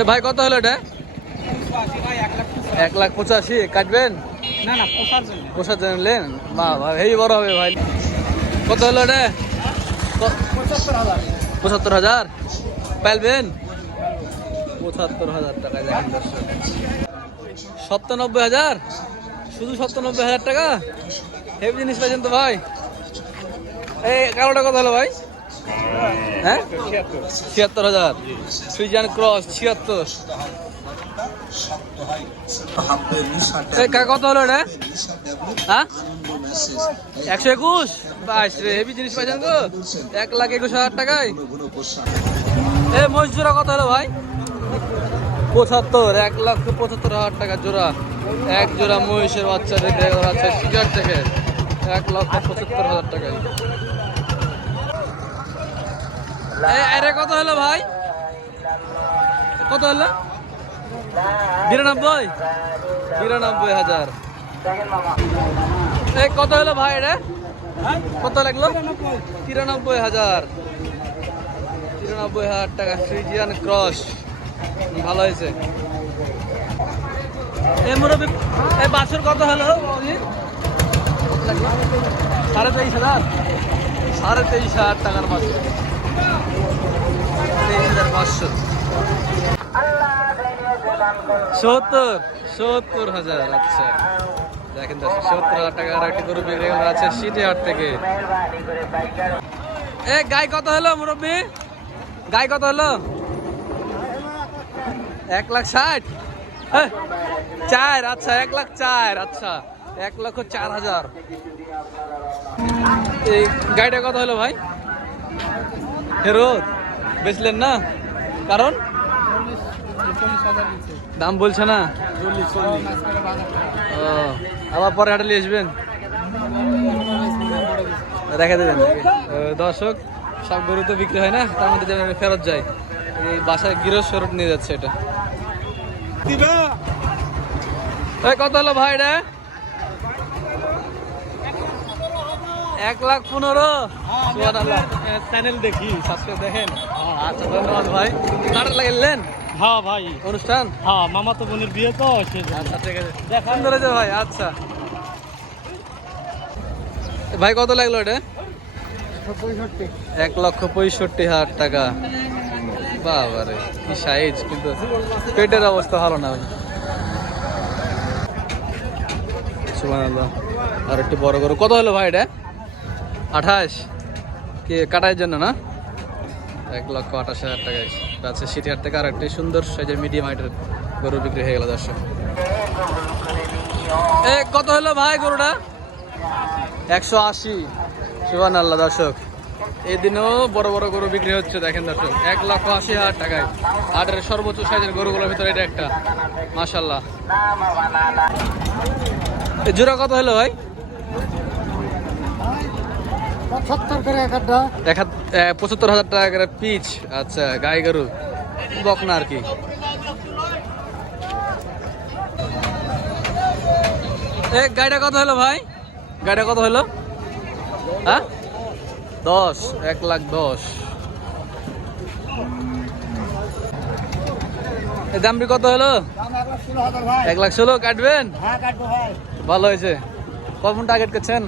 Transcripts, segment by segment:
এ ভাই কত হলো এটা? এক লাখ পঁচাশি কাটবেন? না না পোষার জন্য। নেন? মা ভাই হেই বড় হবে ভাই। কত হলো এটা? পঁচাত্তর হাজার। পঁচাত্তর হাজার? পাইলবেন পঁচাত্তর হাজার টাকা দেখেন দর্শক। সত্তানব্বই হাজার? শুধু সত্তানব্বই হাজার টাকা? হেভি জিনিস পাইছেন তো ভাই। এই কালোটা কত হলো ভাই? হ্যাঁ ছিয়াত্তর হাজার। সুইজান ক্রস, ছিয়াত্তর। কত হলো এটা? হ্যাঁ? একশো একুশ? বাইশ রে হেভি জিনিস পাইছেন তো। এক লাখ একুশ হাজার টাকায়। এ জোড়া কত হলো ভাই? পঁচাত্তর, এক লাখ পঁচাত্তর হাজার টাকা জোড়া। এক জোড়া মহিষের বাচ্চা আছে শিকার থেকে। এক লক্ষ পঁচাত্তর হাজার টাকায়। এ- এরে কত হলো ভাই? কত হলো? বিরানব্বই? বিরানব্বই হাজার। এই কত হলো ভাই এটা? কত লাগল? তিরানব্বই হাজার। তিরানব্বই হাজার টাকা, ফ্রিজিয়ান ক্রস। ভালো হয়েছে। এই মুরব্বী এই বাছুর কত হলো? সাড়ে তেইশ হাজার। সাড়ে তেইশ হাজার টাকার বাছুর। সত্তর সত্তর হাজার আচ্ছা। দেখেন দর্শক, সত্তর হাজার টাকার একটা গরু বিক্রি করা আছে সিটি হাট থেকে। এ, গাই কত হলো, মুরব্বী? গাই কত হলো? এক লাখ ষাট? চার আচ্ছা এক লাখ চার আচ্ছা। এক লক্ষ চার হাজার। এই গাড়িটা কত হলো ভাই? ফেরত? বেচলেন না? কারণ? দাম বলছে না? ও আবার পরে হাটে নিয়ে আসবেন? রেখে দেবেন। দর্শক সব গরু তো বিক্রি হয় না তার মধ্যে যেন ফেরত যায় এই বাসায় গৃহ ফেরত নিয়ে যাচ্ছে এটা। কত হলো ভাই রে এক লাখ পনেরো। চ্যানেল দেখি সাবস্ক্রাইব দেখেন। আচ্ছা ধন্যবাদ ভাই। কাটার লাগলেন হ্যাঁ ভাই। অনুষ্ঠান? হ্যাঁ মামা তো বোনের বিয়ে তো আচ্ছা ঠিক আছে। দেখান ধরেছে ভাই আচ্ছা। ভাই কত লাগল এটা? এক লক্ষ পঁয়ষট্টি হাজার টাকা। বাবারে কি সাইজ কিন্তু পেটের অবস্থা ভালো না। আর একটু বড় করো। কত হলো ভাই এটা? আঠাশ? কে কাটার জন্য না? এক লক্ষ আঠাশ হাজার টাকা আছে। সিটি হাট থেকে আর একটি সুন্দর সাইজের মিডিয়াম হাইটের গরু বিক্রি হয়ে গেল, দর্শক। এ, কত হলো ভাই গরুটা? একশো আশি। সুবান আল্লাহ দর্শক। এই দিনেও বড় বড় গরু বিক্রি হচ্ছে, দেখেন, দর্শক। এক লক্ষ আশি হাজার টাকায়। হাটের সর্বোচ্চ সাইজের গরুগুলোর ভিতরে এটা একটা। মাশাল্লাহ এই জোড়া কত হলো ভাই সত্তর করে এক আধটা এক হাত পঁচাত্তর হাজার টাকা করে পিচ। আচ্ছা গাই গরু বকনা আর কি? গাড়িটা কত হলো ভাই? গাড়িটা কত হলো? হ্যাঁ? দশ এক লাখ দশ। এ দামটি কত হলো? এক লাখ ষোলো কাটবেন? হ্যাঁ ভালো হয়েছে। কখন টার্গেট করছেন?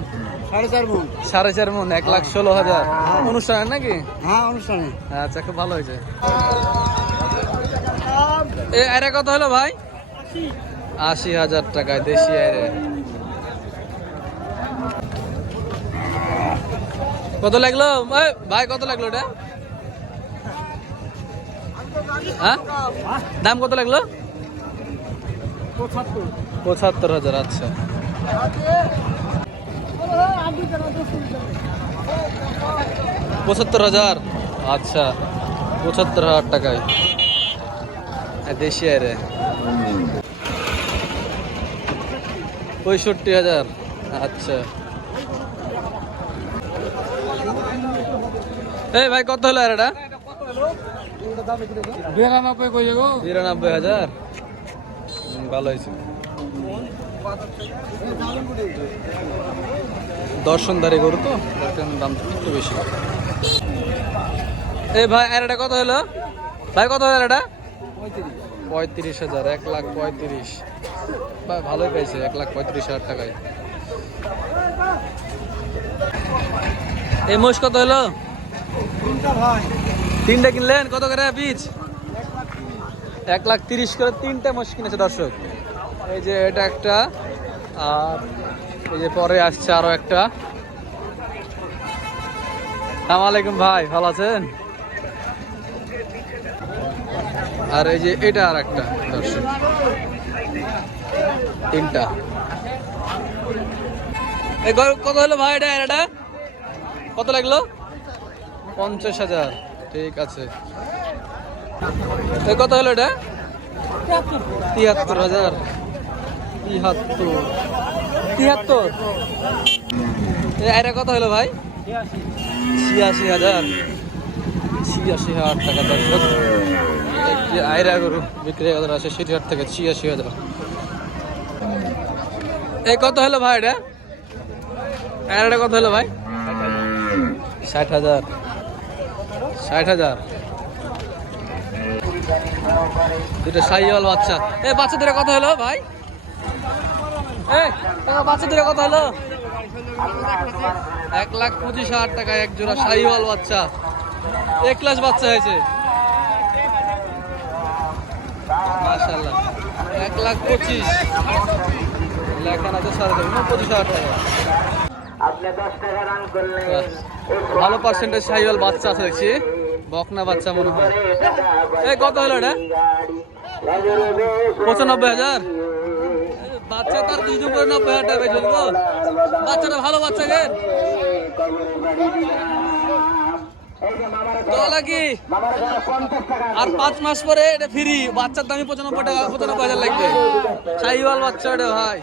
সাড়ে চার মন। এক লাখ ষোলো হাজার। অনুষ্ঠানে নাকি? হ্যাঁ অনুষ্ঠানে। আচ্ছা খুব ভালো হয়েছে। এ আরে কত হলো ভাই। আশি হাজার টাকায় দেশি আরে কত লাগল? ভাই কত লাগল এটা? হ্যাঁ? দাম কত লাগল? পঁচাত্তর হাজার আচ্ছা। পঁচাত্তর হাজার? আচ্ছা পঁচাত্তর হাজার টাকায়। দেশি আরে পঁয়ষট্টি হাজার আচ্ছা। এই ভাই কত হলো আর এটা? বিরানব্বই কই বিরানব্বই হাজার? ভালো হয়েছে। দর্শনদারি গরু তো দামটা একটু বেশি। এ ভাই আর এটা কত হলো? ভাই কত হলো এটা? পঁয়ত্রিশ হাজার এক লাখ পঁয়ত্রিশ। ভাই ভালোই পেয়েছে এক লাখ পঁয়ত্রিশ হাজার টাকায়। এই মোষ কত হলো? তিনটা কিনলেন? কত করে পিচ? এক লাখ তিরিশ করে তিনটা মোষ কিনেছে দর্শক। এই যে এটা একটা আর এই যে পরে আসছে আরও একটা। সালাম আলাইকুম ভাই ভালো আছেন? আর এই যে এটা আর একটা দর্শক। তিনটা। এই কত হলো ভাই এটা এটা? কত লাগল? পঞ্চাশ হাজার। ঠিক আছে। কত হলো এটা? তিয়াত্তর হাজার। তিয়াত্তর তিয়াত্তর আয়রা কত হলো ভাই। ছিয়াশি হাজার। ছিয়াশি হাজার টাকা দর্শক একটি আয়রা গরু বিক্রি হাজার আছে, সেটি হাট থেকে ছিয়াশি হাজার। এই কত হলো ভাই এটা? আয়রাটা কত হলো ভাই। ষাট হাজার। ষাট হাজার। দুটো সাইওয়াল বাচ্চা। এ বাচ্চা দুটো কত হলো ভাই। এ বাচ্চা দুটো কত হলো। এক লাখ পঁচিশ হাজার টাকা এক জোড়া সাইওয়াল বাচ্চা। এক ক্লাস বাচ্চা হয়েছে। মাশাল্লাহ এক লাখ পঁচিশ। লেখান আছে সাড়ে তিন, পঁচিশ হাজার টাকা। ভালো পার্সেন্টেজ সাইওয়াল বাচ্চা আছে দেখছি। বকনা বাচ্চা মনে হয়। কত হলো এটা? পঁচানব্বই হাজার? বাচ্চা তার দুজন করে নব্বই হাজার টাকা গো বাচ্চাটা ভালো বাচ্চা গেন কি আর পাঁচ মাস পরে এটা ফ্রি। বাচ্চার দামি পঁচানব্বই টাকা পঁচানব্বই হাজার লাগবে। সাইওয়াল বাচ্চা এটা ভাই।